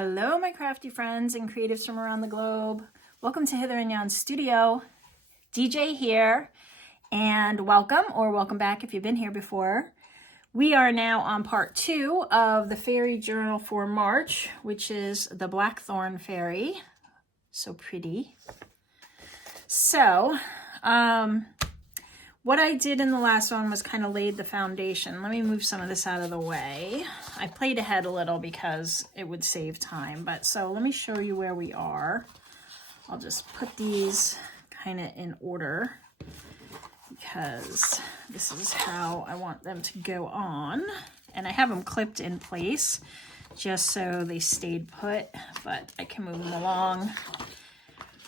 Hello, my crafty friends and creatives from around the globe. Welcome to Hither and Yon Studio. DJ here, and welcome, or welcome back if you've been here before. We are now on part 2 of the fairy journal for March, which is the Blackthorn Fairy. So pretty. So, what I did in the last one was kind of laid the foundation. Let me move some of this out of the way. I played ahead a little because it would save time. But so let me show you where we are. I'll just put these kind of in order because this is how I want them to go on. And I have them clipped in place just so they stayed put, but I can move them along.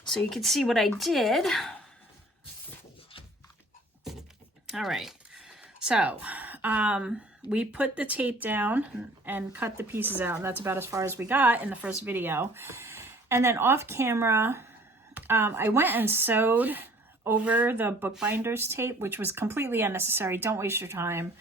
So you can see what I did. All right, so we put the tape down and cut the pieces out, and that's about as far as we got in the first video. And then off camera, I went and sewed over the bookbinder's tape, which was completely unnecessary. Don't waste your time.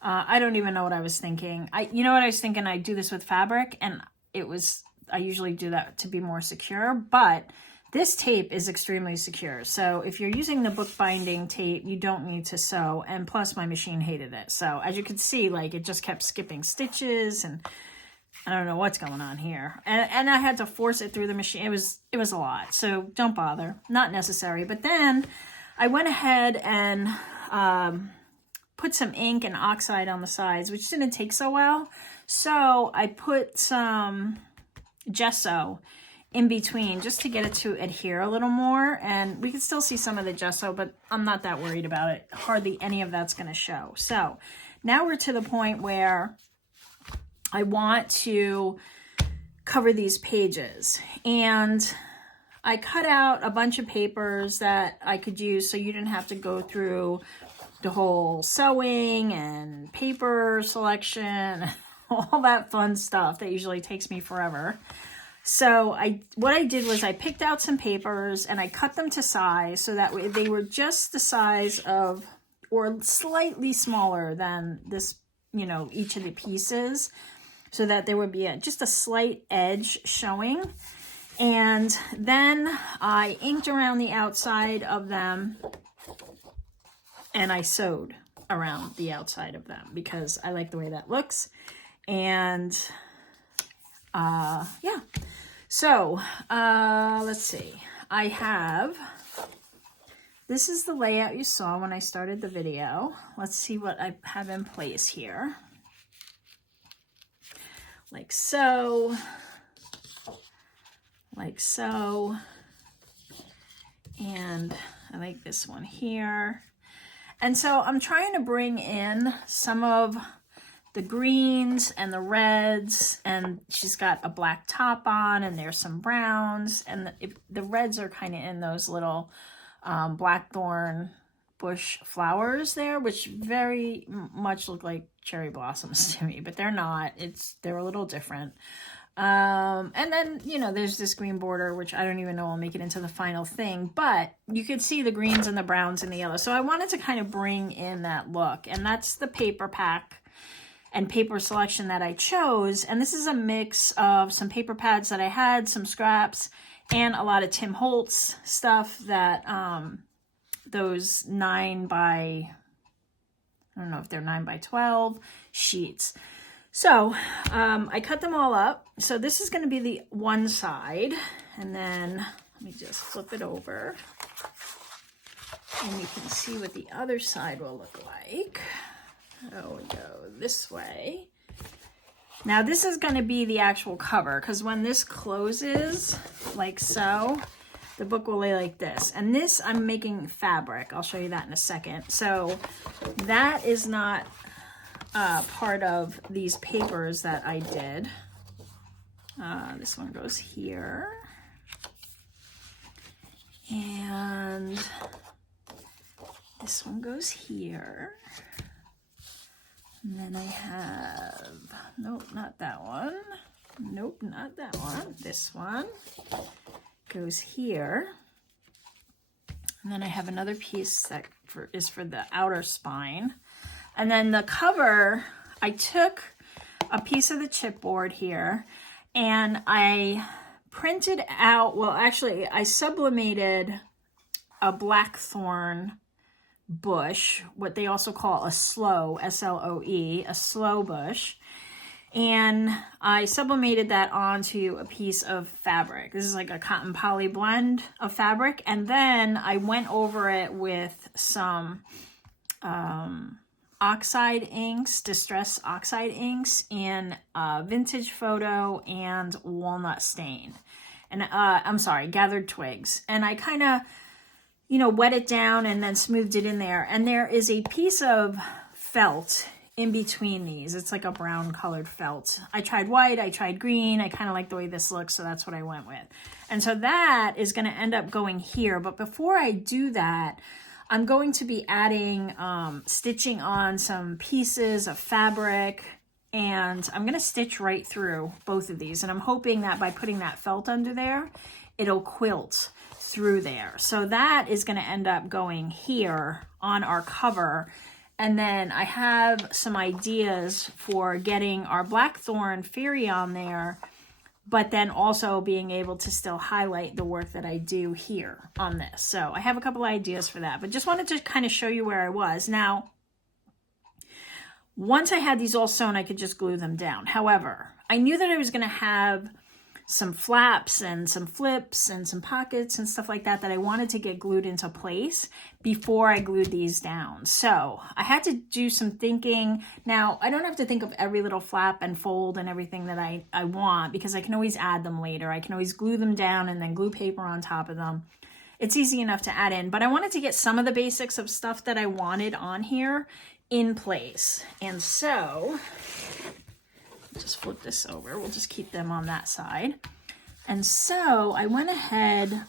I don't even know what I was thinking. You know what I was thinking? I'd do this with fabric, and I usually do that to be more secure, but this tape is extremely secure. So if you're using the bookbinding tape, you don't need to sew. And plus my machine hated it. So as you can see, like it just kept skipping stitches and I don't know what's going on here. And I had to force it through the machine. It was a lot. So don't bother. Not necessary. But then I went ahead and put some ink and oxide on the sides, which didn't take so well. So I put some gesso in between just to get it to adhere a little more, and we can still see some of the gesso, but I'm not that worried about it. Hardly any of that's going to show. So now we're to the point where I want to cover these pages, and I cut out a bunch of papers that I could use so you didn't have to go through the whole sewing and paper selection, all that fun stuff that usually takes me forever. So what I did was I picked out some papers and I cut them to size so that way they were just the size of, or slightly smaller than this, you know, each of the pieces, so that there would be just a slight edge showing. And then I inked around the outside of them and I sewed around the outside of them because I like the way that looks. And yeah. So, let's see. This is the layout you saw when I started the video. Let's see what I have in place here. Like so. Like so. And I like this one here. And so I'm trying to bring in some of the greens and the reds, and she's got a black top on, and there's some browns, and the reds are kind of in those little blackthorn bush flowers there, which very much look like cherry blossoms to me, but they're not. They're a little different. And then, you know, there's this green border, which I don't even know will make it into the final thing, but you could see the greens and the browns and the yellow. So I wanted to kind of bring in that look, and that's the paper pack and paper selection that I chose. And this is a mix of some paper pads that I had, some scraps, and a lot of Tim Holtz stuff that those 9 by, I don't know if they're 9 by 12 sheets. So I cut them all up. So this is going to be the one side, and then let me just flip it over and you can see what the other side will look like. Oh, we go this way. Now this is going to be the actual cover, because when this closes like so, the book will lay like this. And this I'm making fabric. I'll show you that in a second. So that is not part of these papers that I did. This one goes here. And this one goes here. And then I have, nope, not that one. Nope, not that one. This one goes here. And then I have another piece that is for the outer spine. And then the cover, I took a piece of the chipboard here And I printed out, well, actually, I sublimated a blackthorn bush, what they also call a sloe, S-L-O-E, a sloe bush. And I sublimated that onto a piece of fabric. This is like a cotton poly blend of fabric. And then I went over it with some oxide inks, distress oxide inks in Vintage Photo and Walnut Stain. And I'm sorry, Gathered Twigs. And I kind of, you know, wet it down and then smoothed it in there. And there is a piece of felt in between these. It's like a brown colored felt. I tried white, I tried green. I kind of like the way this looks, so that's what I went with. And so that is going to end up going here. But before I do that, I'm going to be adding, stitching on some pieces of fabric, and I'm going to stitch right through both of these. And I'm hoping that by putting that felt under there, it'll quilt through there. So that is going to end up going here on our cover. And then I have some ideas for getting our Blackthorn Fairy on there, but then also being able to still highlight the work that I do here on this. So I have a couple ideas for that, but just wanted to kind of show you where I was. Now, once I had these all sewn, I could just glue them down. However, I knew that I was going to have some flaps and some flips and some pockets and stuff like that that I wanted to get glued into place before I glued these down. So I had to do some thinking. Now, I don't have to think of every little flap and fold and everything that I want, because I can always add them later. I can always glue them down and then glue paper on top of them. It's easy enough to add in, but I wanted to get some of the basics of stuff that I wanted on here in place. And so just flip this over. We'll just keep them on that side. And so I went ahead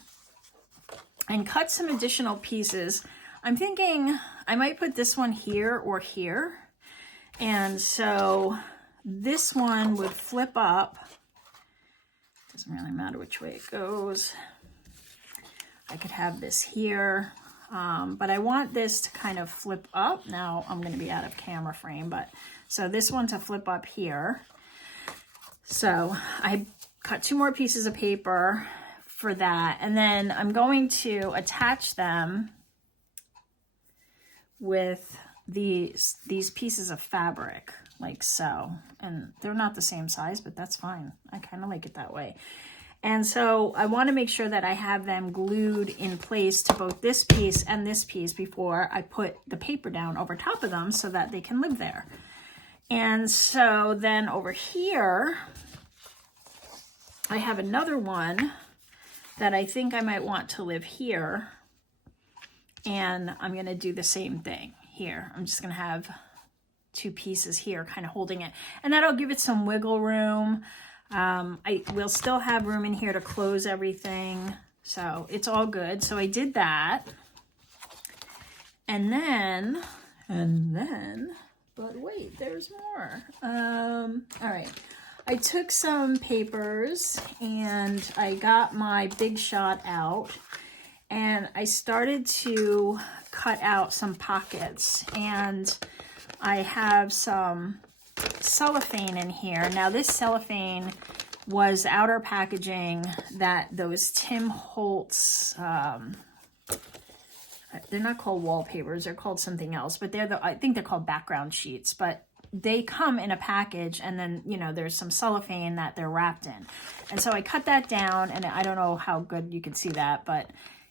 and cut some additional pieces. I'm thinking I might put this one here or here. And so this one would flip up. Doesn't really matter which way it goes. I could have this here, but I want this to kind of flip up. Now I'm going to be out of camera frame, but so this one to flip up here. So I cut 2 more pieces of paper for that, and then I'm going to attach them with these pieces of fabric, like so. And they're not the same size, but that's fine. I kind of like it that way. And so I want to make sure that I have them glued in place to both this piece and this piece before I put the paper down over top of them so that they can live there. And so then over here, I have another one that I think I might want to live here. And I'm going to do the same thing here. I'm just going to have 2 pieces here kind of holding it. And that'll give it some wiggle room. I will still have room in here to close everything. So it's all good. So I did that. And then, but wait, there's more. All right. I took some papers and I got my Big Shot out and I started to cut out some pockets, and I have some cellophane in here. Now this cellophane was outer packaging that those Tim Holtz, they're not called wallpapers, they're called something else, but I think they're called background sheets, but they come in a package, and then, you know, there's some cellophane that they're wrapped in. And so I cut that down, and I don't know how good you can see that, but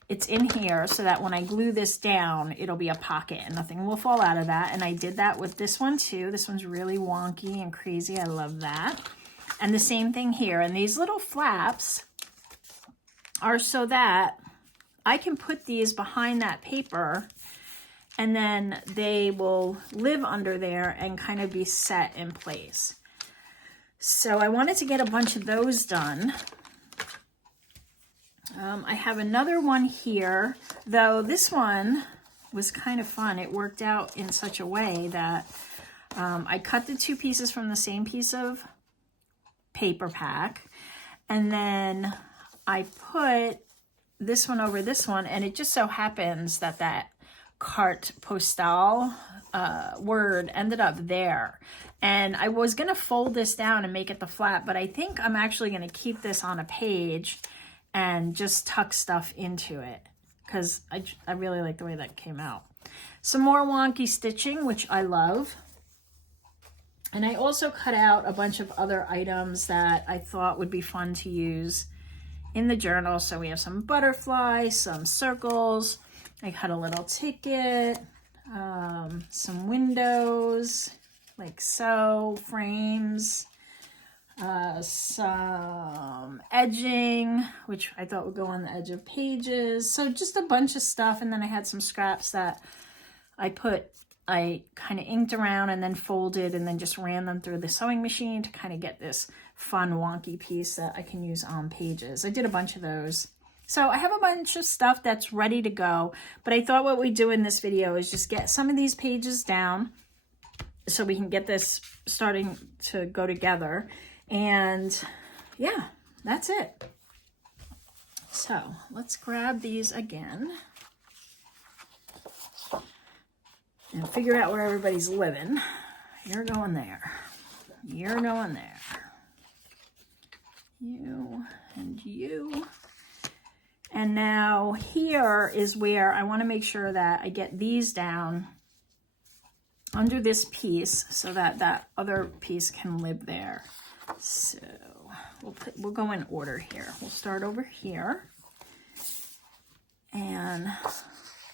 it's in here so that when I glue this down, it'll be a pocket and nothing will fall out of that. And I did that with this one too. This one's really wonky and crazy. I love that. And the same thing here. And these little flaps are so that I can put these behind that paper, and then they will live under there and kind of be set in place. So I wanted to get a bunch of those done. I have another one here, though this one was kind of fun. It worked out in such a way that I cut the 2 pieces from the same piece of paper pack, and then I put this one over this one, and it just so happens that that carte postale word ended up there. And I was going to fold this down and make it the flat, but I think I'm actually going to keep this on a page and just tuck stuff into it because I really like the way that came out. Some more wonky stitching, which I love. And I also cut out a bunch of other items that I thought would be fun to use in the journal. So we have some butterflies, some circles. I cut a little ticket, some windows, like so, frames, some edging, which I thought would go on the edge of pages. So just a bunch of stuff. And then I had some scraps that I kind of inked around and then folded and then just ran them through the sewing machine to kind of get this fun wonky piece that I can use on pages. I did a bunch of those. So I have a bunch of stuff that's ready to go, but I thought what we do in this video is just get some of these pages down so we can get this starting to go together. And yeah, that's it. So let's grab these again and figure out where everybody's living. You're going there. You're going there. You and you. And now here is where I want to make sure that I get these down under this piece so that that other piece can live there. So we'll go in order here. We'll start over here. And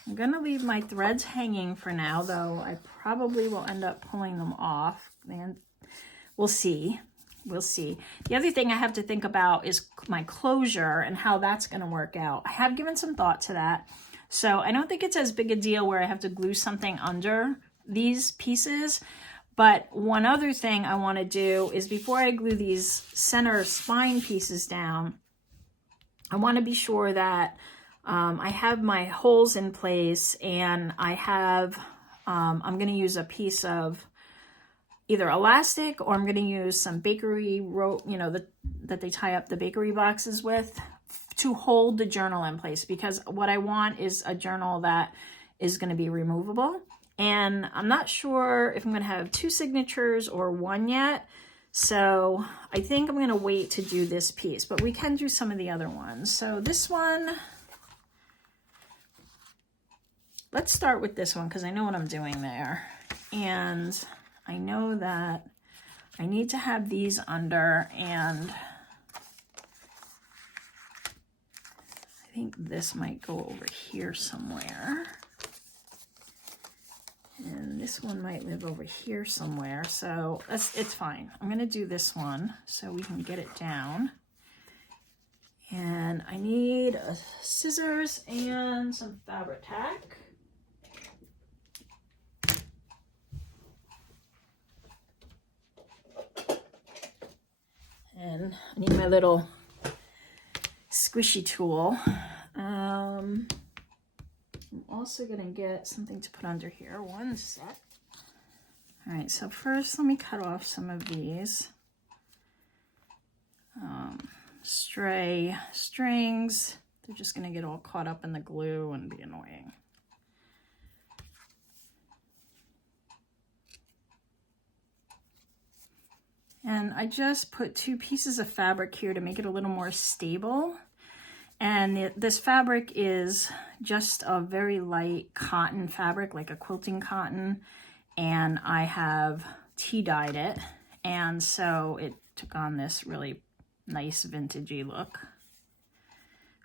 I'm going to leave my threads hanging for now, though I probably will end up pulling them off. And we'll see. We'll see. The other thing I have to think about is my closure and how that's going to work out. I have given some thought to that. So I don't think it's as big a deal where I have to glue something under these pieces. But one other thing I want to do is before I glue these center spine pieces down, I want to be sure that I have my holes in place and I have, I'm going to use a piece of either elastic or I'm going to use some bakery rope, you know, that they tie up the bakery boxes with to hold the journal in place, because what I want is a journal that is going to be removable. And I'm not sure if I'm going to have 2 signatures or 1 yet. So I think I'm going to wait to do this piece, but we can do some of the other ones. So this one, let's start with this one because I know what I'm doing there. And I know that I need to have these under, and I think this might go over here somewhere. And this one might live over here somewhere. So it's fine. I'm going to do this one so we can get it down. And I need scissors and some fabric tack. And I need my little squishy tool. I'm also going to get something to put under here. One sec. All right, so first let me cut off some of these stray strings. They're just going to get all caught up in the glue and be annoying. And I just put 2 pieces of fabric here to make it a little more stable. And this fabric is just a very light cotton fabric, like a quilting cotton. And I have tea dyed it. And so it took on this really nice vintagey look,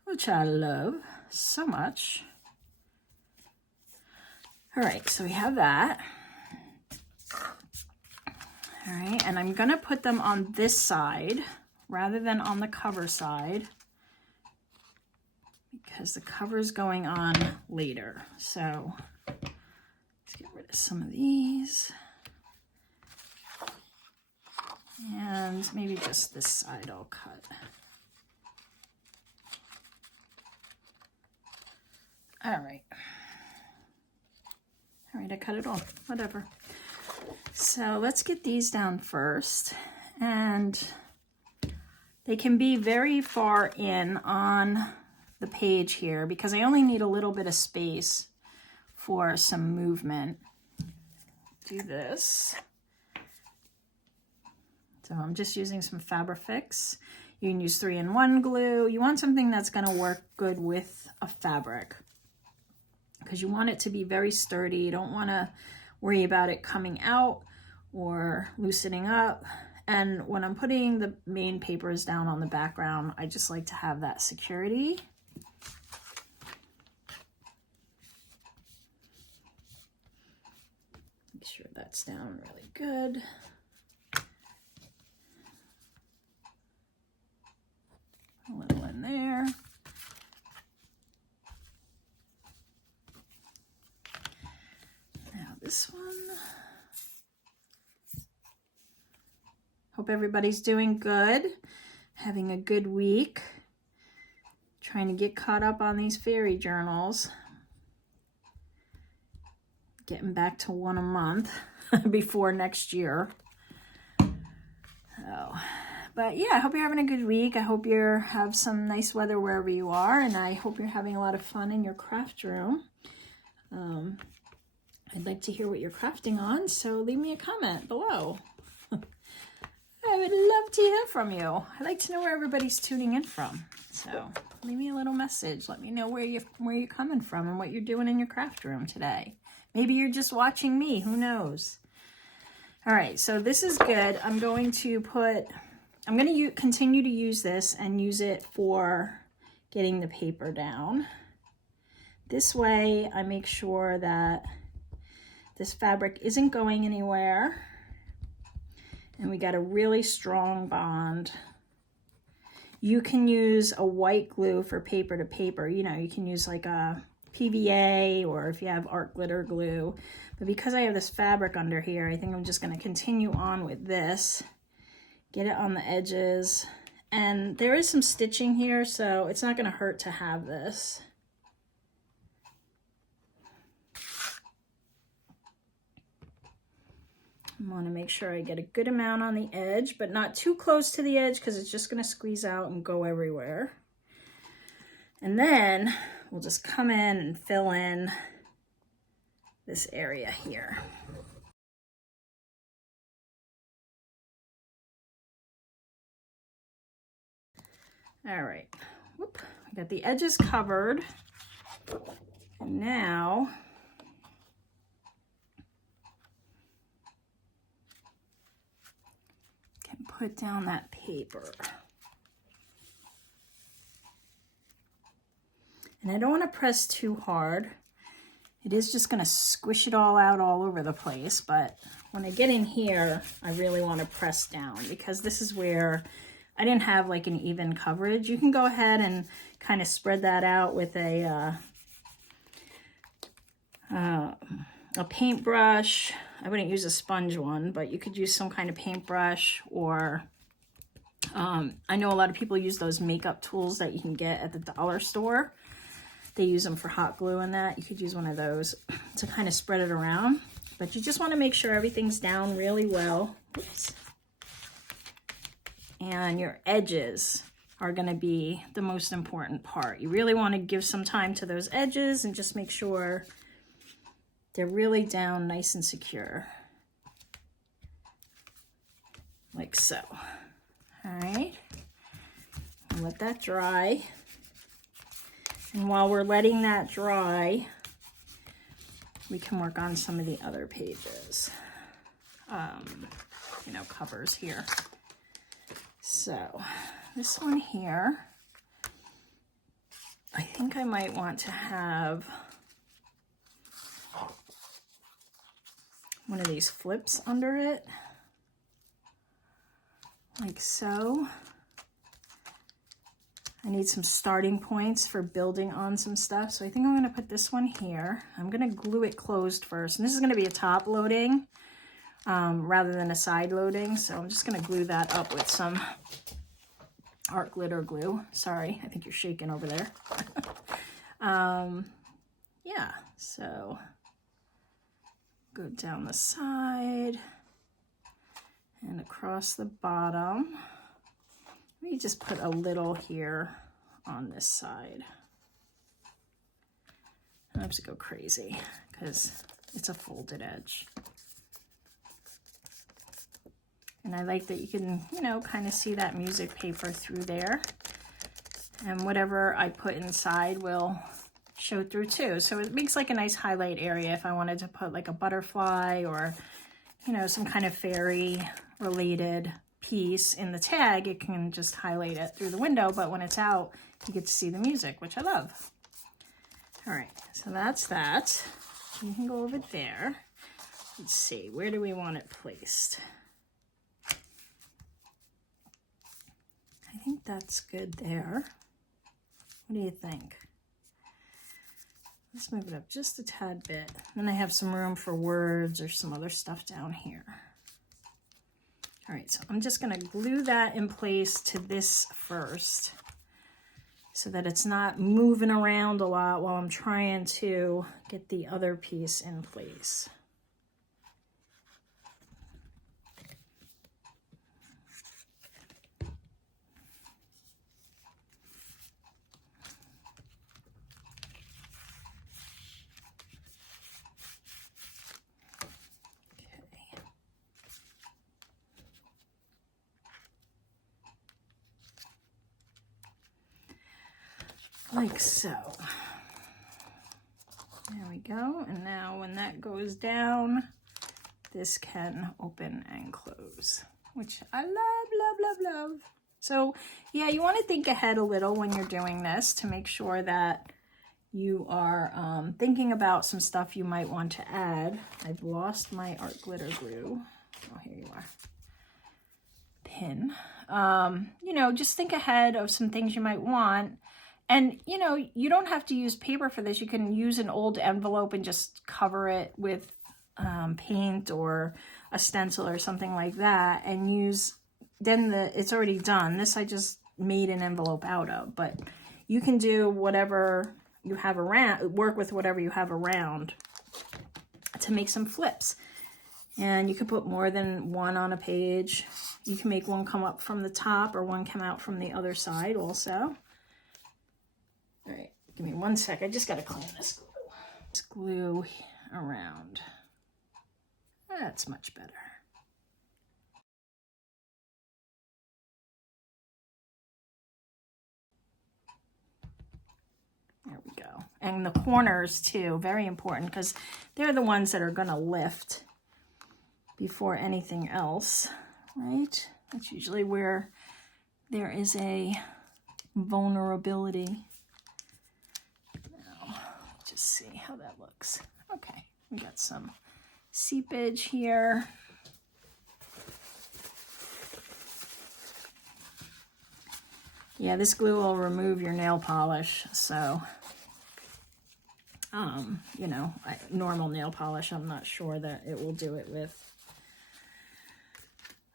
which I love so much. All right, so we have that. All right, and I'm gonna put them on this side rather than on the cover side because the cover is going on later. So let's get rid of some of these. And maybe just this side I'll cut. All right. All right, I cut it off, whatever. So let's get these down first. And they can be very far in on the page here because I only need a little bit of space for some movement. Do this. So I'm just using some Fabrifix. You can use 3-in-1 glue. You want something that's going to work good with a fabric because you want it to be very sturdy. You don't want to worry about it coming out or loosening up. And when I'm putting the main papers down on the background, I just like to have that security. Make sure that's down really good. A little in there. Now this one. Hope everybody's doing good, having a good week, trying to get caught up on these fairy journals. Getting back to one a month before next year. So. But yeah, I hope you're having a good week. I hope you have some nice weather wherever you are, and I hope you're having a lot of fun in your craft room. I'd like to hear what you're crafting on, so leave me a comment below. I would love to hear from you. I'd like to know where everybody's tuning in from. So leave me a little message. Let me know where you're coming from and what you're doing in your craft room today. Maybe you're just watching me. Who knows? All right, so this is good. I'm going to continue to use this and use it for getting the paper down. This way I make sure that this fabric isn't going anywhere and we got a really strong bond. You can use a white glue for paper to paper. You know, you can use like a PVA or if you have art glitter glue. But because I have this fabric under here, I think I'm just going to continue on with this. Get it on the edges, and there is some stitching here, so it's not going to hurt to have this. I want to make sure I get a good amount on the edge, but not too close to the edge because it's just going to squeeze out and go everywhere. And then we'll just come in and fill in this area here. All right, whoop, I got the edges covered, and now can put down that paper. And I don't want to press too hard. It is just going to squish it all out all over the place, but when I get in here, I really want to press down because this is where I didn't have like an even coverage. You can go ahead and kind of spread that out with a paintbrush. I wouldn't use a sponge one, but you could use some kind of paintbrush or I know a lot of people use those makeup tools that you can get at the dollar store. They use them for hot glue and that. You could use one of those to kind of spread it around, but you just want to make sure everything's down really well. Oops. And your edges are going to be the most important part. You really want to give some time to those edges and just make sure they're really down nice and secure. Like so. All right. I'll let that dry. And while we're letting that dry, we can work on some of the other pages. You know, covers here. So this one here, I think I might want to have one of these flips under it, like so. I need some starting points for building on some stuff. So I think I'm going to put this one here. I'm going to glue it closed first. And this is going to be a top loading rather than a side loading. So I'm just going to glue that up with some art glitter glue. Sorry, I think you're shaking over there. Yeah, so go down the side and across the bottom. Let me just put a little here on this side. I have to go crazy because it's a folded edge. And I like that you can, you know, kind of see that music paper through there. And whatever I put inside will show through too. So it makes like a nice highlight area if I wanted to put like a butterfly or, you know, some kind of fairy related piece in the tag. It can just highlight it through the window, but when it's out, you get to see the music, which I love. All right, so that's that. You can go over there. Let's see, where do we want it placed? I think that's good there. What do you think? Let's move it up just a tad bit. Then I have some room for words or some other stuff down here. All right, so I'm just gonna glue that in place to this first so that it's not moving around a lot while I'm trying to get the other piece in place. Like so. There we go. And now when that goes down, this can open and close, which I love, love, love, love. So yeah, you want to think ahead a little when you're doing this to make sure that you are thinking about some stuff you might want to add. I've lost my art glitter glue. Oh, here you are. Pin. You know, just think ahead of some things you might want. And, you know, you don't have to use paper for this. You can use an old envelope and just cover it with paint or a stencil or something like that and use, then it's already done. This I just made an envelope out of, but you can do whatever you have around, work with whatever you have around to make some flips. And you can put more than one on a page. You can make one come up from the top or one come out from the other side also. All right, give me 1 sec. I just got to clean this glue. This glue around. That's much better. There we go. And the corners too, very important because they're the ones that are going to lift before anything else, right? That's usually where there is a vulnerability. Just see how that looks. Okay, we got some seepage here. Yeah, this glue will remove your nail polish, so you know, normal nail polish, I'm not sure that it will do it with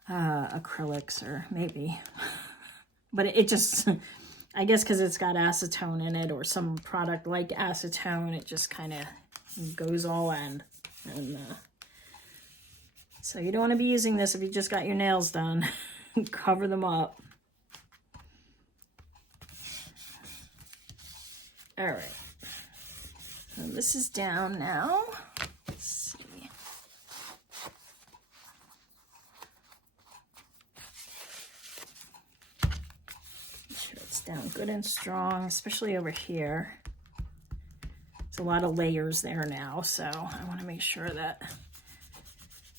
acrylics or maybe, but it just I guess because it's got acetone in it or some product like acetone, it just kind of goes all in. And so you don't want to be using this if you just got your nails done. Cover them up. All right. So this is down now. Let's see. Down good and strong, especially over here. There's a lot of layers there now, so I want to make sure that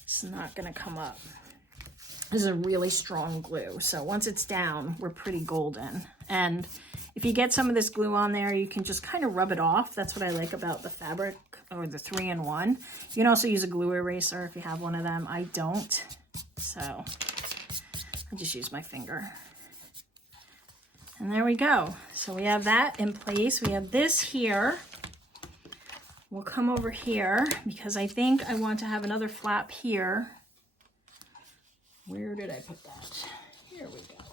it's not going to come up. This is a really strong glue, so once it's down, we're pretty golden. And if you get some of this glue on there, you can just kind of rub it off. That's what I like about the fabric or the 3-in-1. You can also use a glue eraser if you have one of them. I don't, so I just use my finger. And there we go. So we have that in place. We have this here. We'll come over here because I think I want to have another flap here. Where did I put that? Here we go.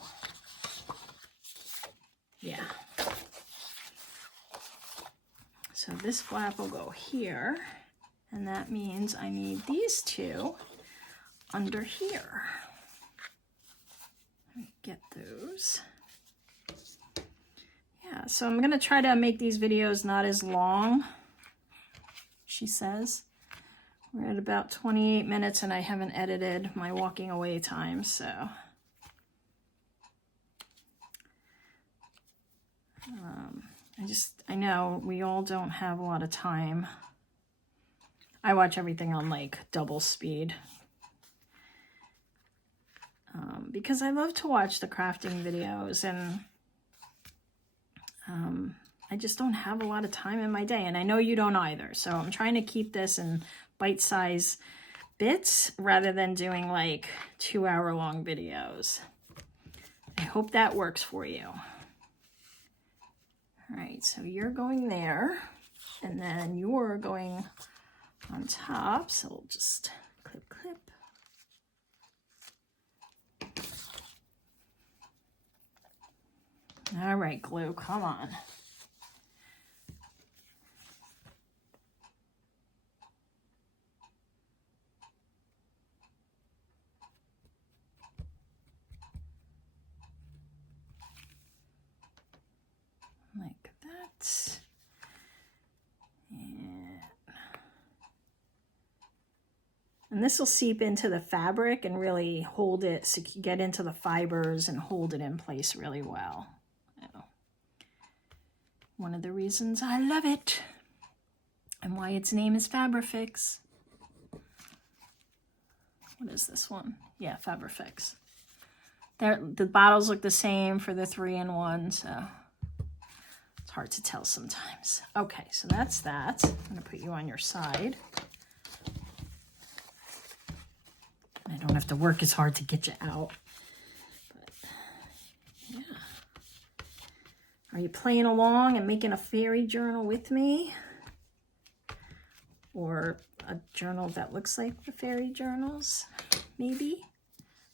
Yeah. So this flap will go here. And that means I need these two under here. Let me get those. Yeah, so I'm going to try to make these videos not as long she says. We're at about 28 minutes and I haven't edited my walking away time, so. I know we all don't have a lot of time. I watch everything on like double speed. Because I love to watch the crafting videos, and I just don't have a lot of time in my day, and I know you don't either. So I'm trying to keep this in bite-sized bits rather than doing like 2-hour-long videos. I hope that works for you. All right, so you're going there, and then you're going on top. So we'll just clip, clip. All right, glue, come on. Like that. And this will seep into the fabric and really hold it, so you can get into the fibers and hold it in place really well. One of the reasons I love it and why its name is Fabrifix. What is this one? Yeah, Fabrifix. The bottles look the same for the 3-in-1, so it's hard to tell sometimes. Okay, so that's that. I'm going to put you on your side. I don't have to work as hard to get you out. But, yeah. Are you playing along and making a fairy journal with me? Or a journal that looks like the fairy journals, maybe?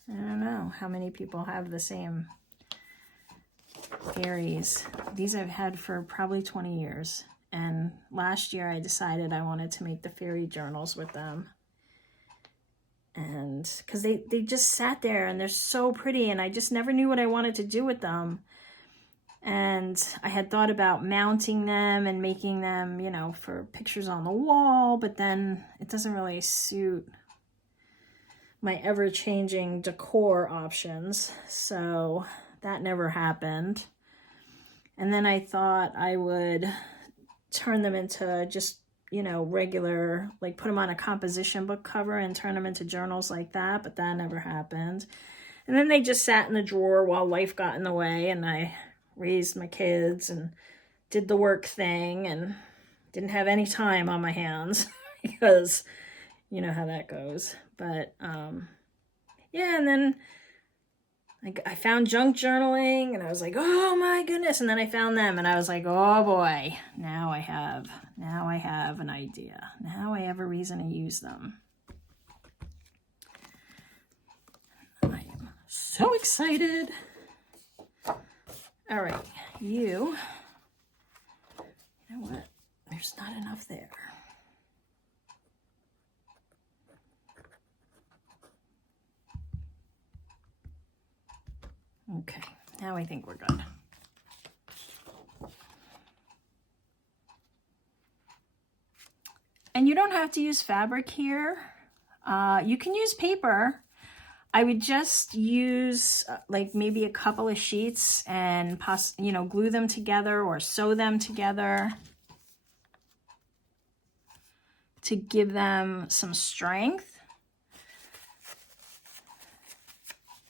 I don't know how many people have the same fairies. These I've had for probably 20 years. And last year I decided I wanted to make the fairy journals with them. And because they just sat there and they're so pretty, and I just never knew what I wanted to do with them. And I had thought about mounting them and making them, you know, for pictures on the wall, but then it doesn't really suit my ever-changing decor options. So that never happened. And then I thought I would turn them into just, you know, regular, like put them on a composition book cover and turn them into journals like that, but that never happened. And then they just sat in the drawer while life got in the way, and I raised my kids and did the work thing and didn't have any time on my hands because you know how that goes. But yeah, and then I found junk journaling and I was like, oh my goodness. And then I found them and I was like, oh boy, now I have an idea. Now I have a reason to use them. I am so excited. All right, you know what? There's not enough there. Okay, now I think we're good. And you don't have to use fabric here. You can use paper. I would just use like maybe a couple of sheets and glue them together or sew them together to give them some strength.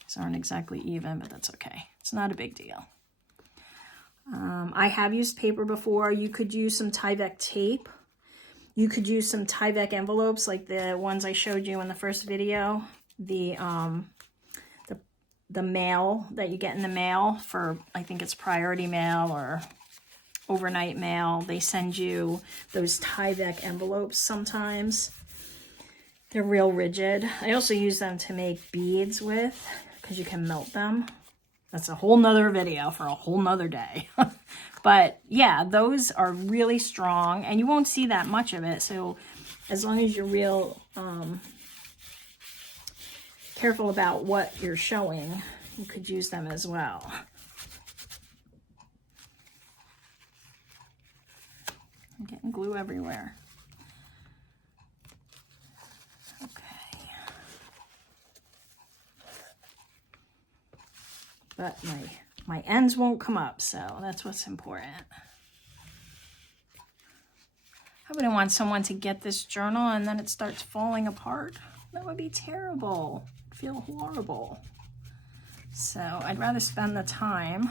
These aren't exactly even, but that's okay. It's not a big deal. I have used paper before. You could use some Tyvek tape. You could use some Tyvek envelopes like the ones I showed you in the first video. The mail that you get in the mail for, I think it's priority mail or overnight mail. They send you those Tyvek envelopes sometimes. They're real rigid. I also use them to make beads with because you can melt them. That's a whole nother video for a whole nother day. But yeah, those are really strong and you won't see that much of it. So as long as you're real careful about what you're showing, you could use them as well. I'm getting glue everywhere. but my ends won't come up, so that's what's important. I wouldn't want someone to get this journal and then it starts falling apart. That would be terrible. I'd feel horrible. So I'd rather spend the time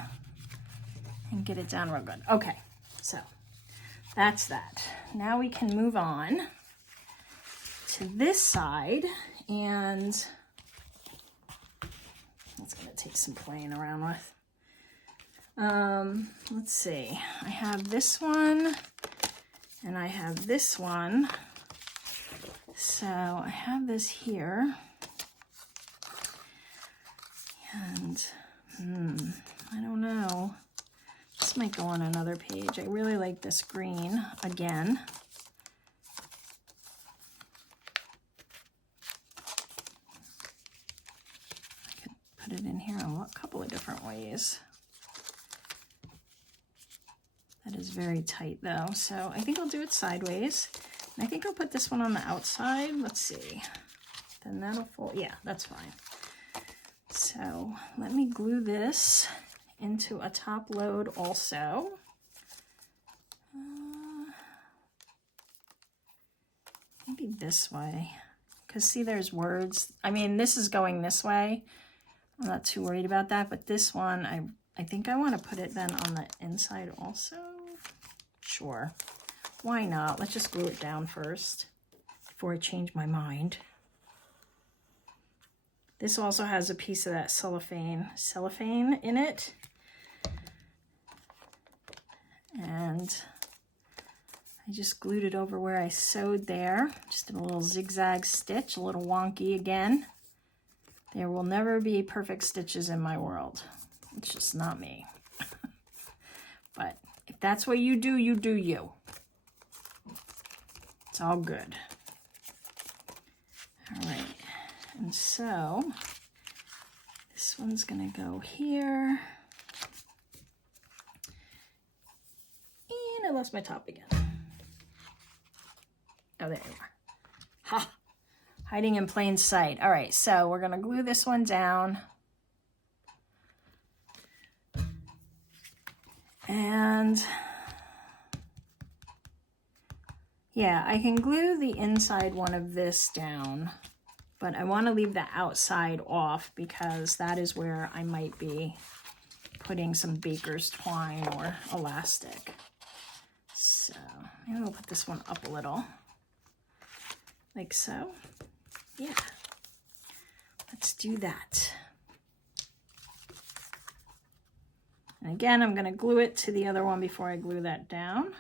and get it down real good. Okay, so that's that. Now we can move on to this side, and that's gonna take some playing around with. Let's see, I have this one and I have this one. So I have this here, and I don't know. This might go on another page. I really like this green again. I could put it in here in a couple of different ways. That is very tight though, so I think I'll do it sideways. And I think I'll put this one on the outside. Let's see. Then that'll fall. Yeah, that's fine. So let me glue this into a top load also. Maybe this way. Because see, there's words. I mean, this is going this way. I'm not too worried about that. But this one, I think I want to put it then on the inside also. Sure. Why not? Let's just glue it down first before I change my mind. This also has a piece of that cellophane in it. And I just glued it over where I sewed there. Just did a little zigzag stitch, a little wonky again. There will never be perfect stitches in my world. It's just not me. But if that's what you do, you do you. It's all good. All right. And so this one's gonna go here. And I lost my top again. Oh, there you are. Ha! Hiding in plain sight. All right, so we're gonna glue this one down. And yeah, I can glue the inside one of this down, but I want to leave the outside off because that is where I might be putting some baker's twine or elastic. So maybe we'll put this one up a little, like so. Yeah, let's do that. And again, I'm going to glue it to the other one before I glue that down.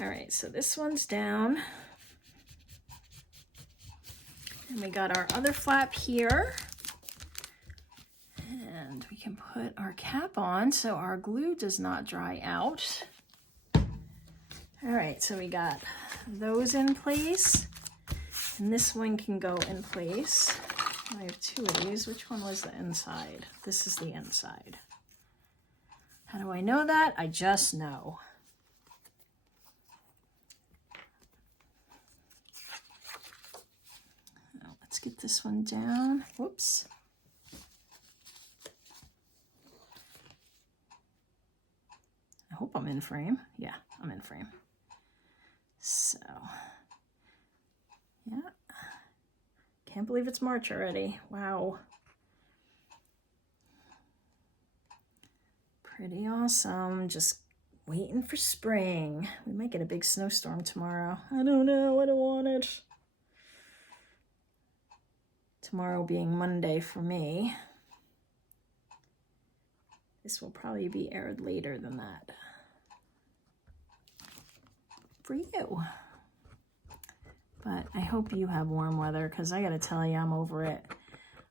All right, so this one's down. And we got our other flap here. And we can put our cap on so our glue does not dry out. All right, so we got those in place. And this one can go in place. I have two of these. Which one was the inside? This is the inside. How do I know that? I just know. Let's get this one down. Whoops. I hope I'm in frame. Yeah, I'm in frame. So, yeah. Can't believe it's March already. Wow. Pretty awesome. Just waiting for spring. We might get a big snowstorm tomorrow. I don't know. I don't want it. Tomorrow being Monday for me. This will probably be aired later than that. For you. But I hope you have warm weather because I gotta tell you, I'm over it.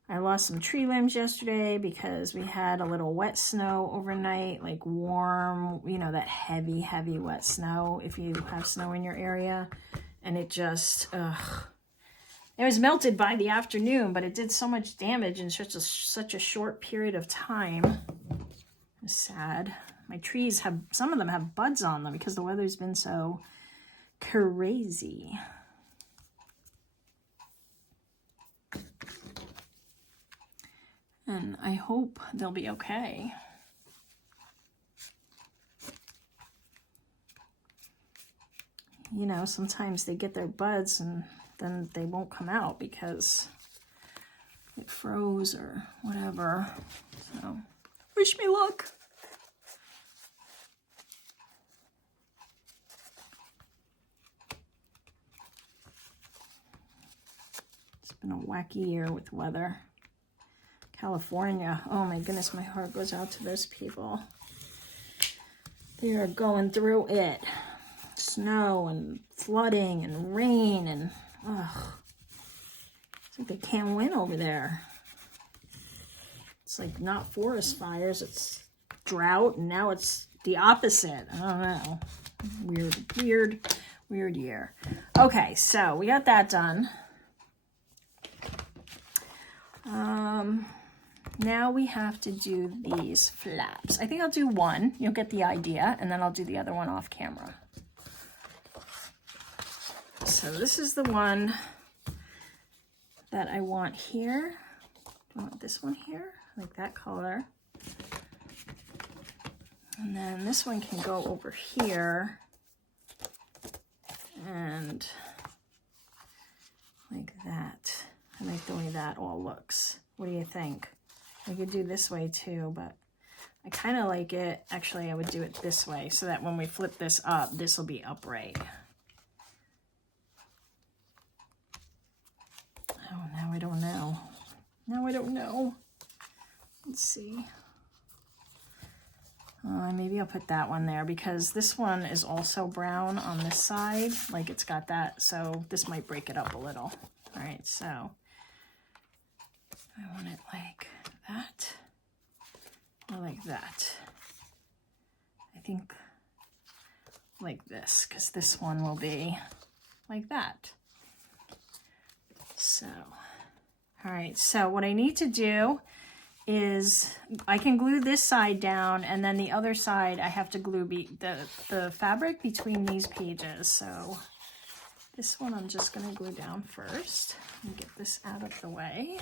I lost some tree limbs yesterday because we had a little wet snow overnight, like warm, you know, that heavy, heavy wet snow if you have snow in your area. And it just, it was melted by the afternoon, but it did so much damage in such a short period of time. It's sad. My trees have, some of them have buds on them because the weather's been so crazy. And I hope they'll be okay. You know, sometimes they get their buds and then they won't come out because it froze or whatever. So, wish me luck. It's been a wacky year with weather. California, oh my goodness, my heart goes out to those people. They are going through it. Snow and flooding and rain and, it's like they can't win over there. It's like not forest fires, it's drought, and now it's the opposite. I don't know. Weird year. Okay, so we got that done. Now we have to do these flaps. I think I'll do one. You'll get the idea, and then I'll do the other one off camera. So this is the one that I want here. I want this one here, like that color. And then this one can go over here and like that. I like the way that all looks. What do you think? I could do this way too, but I kind of like it. Actually, I would do it this way so that when we flip this up, this will be upright. Oh, now I don't know. Now I don't know. Let's see. Maybe I'll put that one there because this one is also brown on this side. Like it's got that, so this might break it up a little. All right, so I want it like that or like that. I think like this because this one will be like that. So, all right, so what I need to do is I can glue this side down and then the other side I have to glue the fabric between these pages. So this one I'm just going to glue down first and get this out of the way.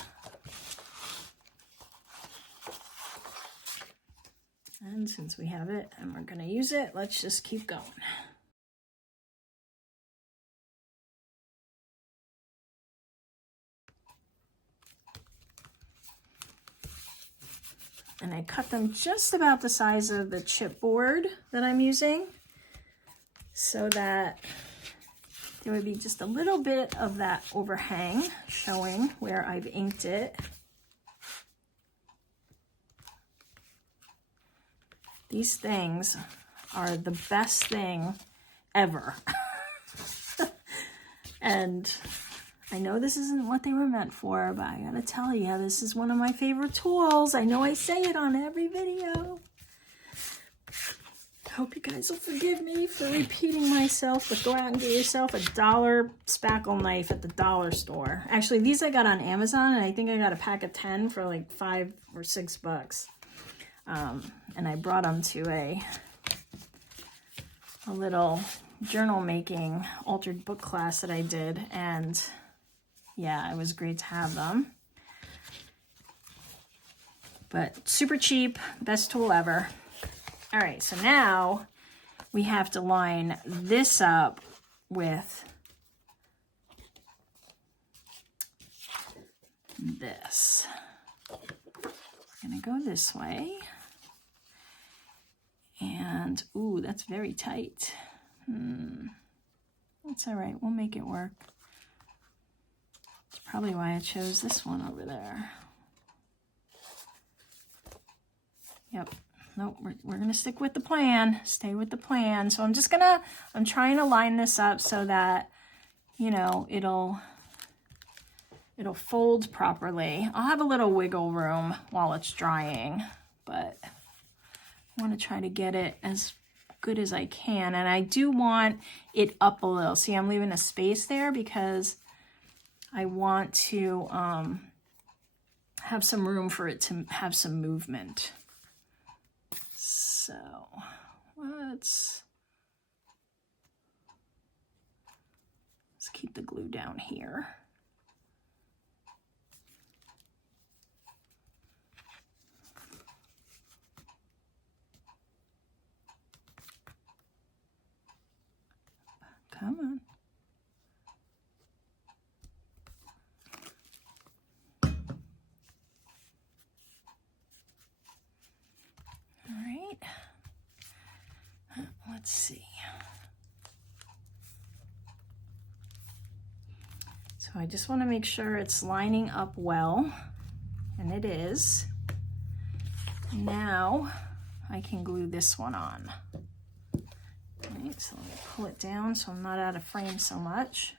And since we have it and we're going to use it, let's just keep going. And I cut them just about the size of the chipboard that I'm using so that there would be just a little bit of that overhang showing where I've inked it. These things are the best thing ever. And I know this isn't what they were meant for, but I gotta tell you, this is one of my favorite tools. I know I say it on every video. I hope you guys will forgive me for repeating myself, but go out and get yourself a $1 spackle knife at the dollar store. Actually, these I got on Amazon, and I think I got a pack of 10 for like $5 or $6. And I brought them to a little journal making altered book class that I did, and yeah, it was great to have them. But super cheap, best tool ever. All right, so now we have to line this up with this. We're gonna go this way. And, ooh, that's very tight. That's all right, we'll make it work. That's probably why I chose this one over there. Yep, nope, we're gonna stick with the plan, stay with the plan. So I'm trying to line this up so that, you know, it'll it'll fold properly. I'll have a little wiggle room while it's drying, but I want to try to get it as good as I can. And I do want it up a little. See, I'm leaving a space there because I want to have some room for it to have some movement. So let's keep the glue down here. Come on. All right. Let's see. So I just want to make sure it's lining up well, and it is. Now I can glue this one on. Right, so let me pull it down so I'm not out of frame so much,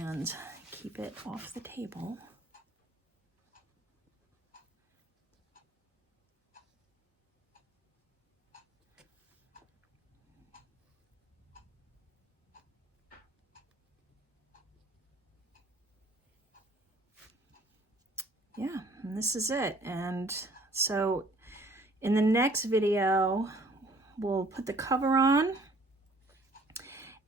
and keep it off the table. Yeah, and this is it. And so in the next video, we'll put the cover on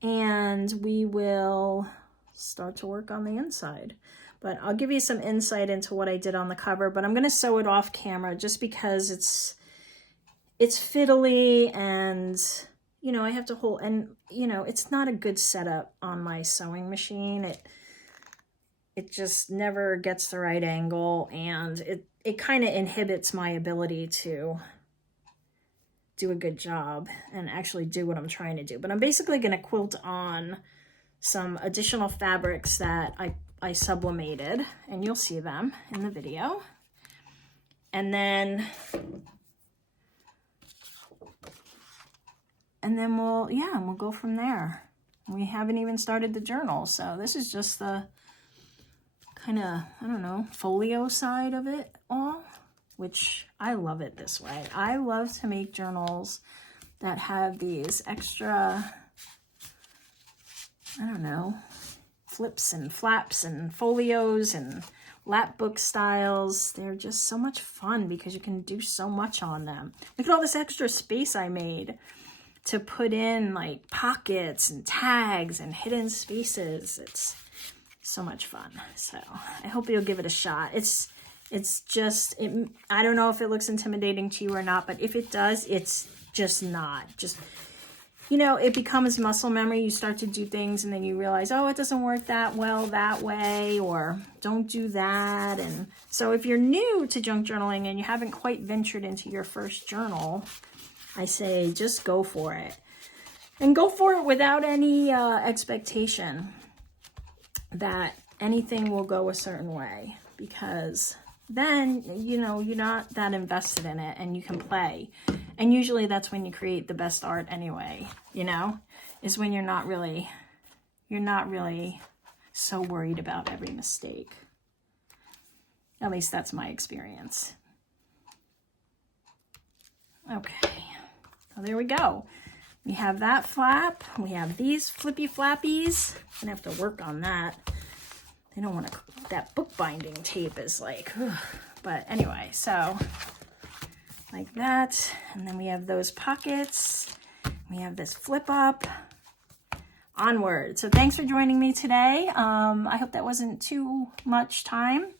and we will start to work on the inside. But I'll give you some insight into what I did on the cover, but I'm going to sew it off camera just because it's fiddly, and you know, I have to hold, and you know, it's not a good setup on my sewing machine. It just never gets the right angle, and it kind of inhibits my ability to do a good job and actually do what I'm trying to do. But I'm basically going to quilt on some additional fabrics that I sublimated, and you'll see them in the video. And then we'll go from there. We haven't even started the journal, so this is just the kind of, I don't know, folio side of it all, which I love it this way. I love to make journals that have these extra, I don't know, flips and flaps and folios and lap book styles. They're just so much fun because you can do so much on them. Look at all this extra space I made to put in like pockets and tags and hidden spaces. It's so much fun. So I hope you'll give it a shot. It's just, I don't know if it looks intimidating to you or not, but if it does, it's just not. Just, you know, it becomes muscle memory. You start to do things and then you realize, oh, it doesn't work that well that way, or don't do that. And so if you're new to junk journaling and you haven't quite ventured into your first journal, I say just go for it. And go for it without any expectation that anything will go a certain way, because then, you know, you're not that invested in it and you can play. And usually that's when you create the best art anyway, you know, is when you're not really so worried about every mistake. At least that's my experience. Okay, well, there we go. We have that flap. We have these flippy flappies. I'm gonna have to work on that. They don't want to, that bookbinding tape is like, ugh. But anyway, so like that. And then we have those pockets. We have this flip up. Onward. So thanks for joining me today. I hope that wasn't too much time,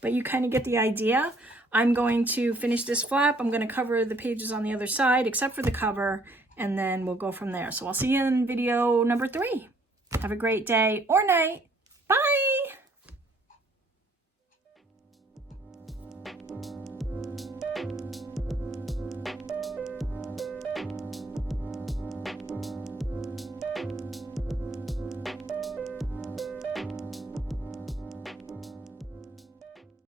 but you kind of get the idea. I'm going to finish this flap. I'm going to cover the pages on the other side, except for the cover, and then we'll go from there. So I'll see you in video number 3. Have a great day or night.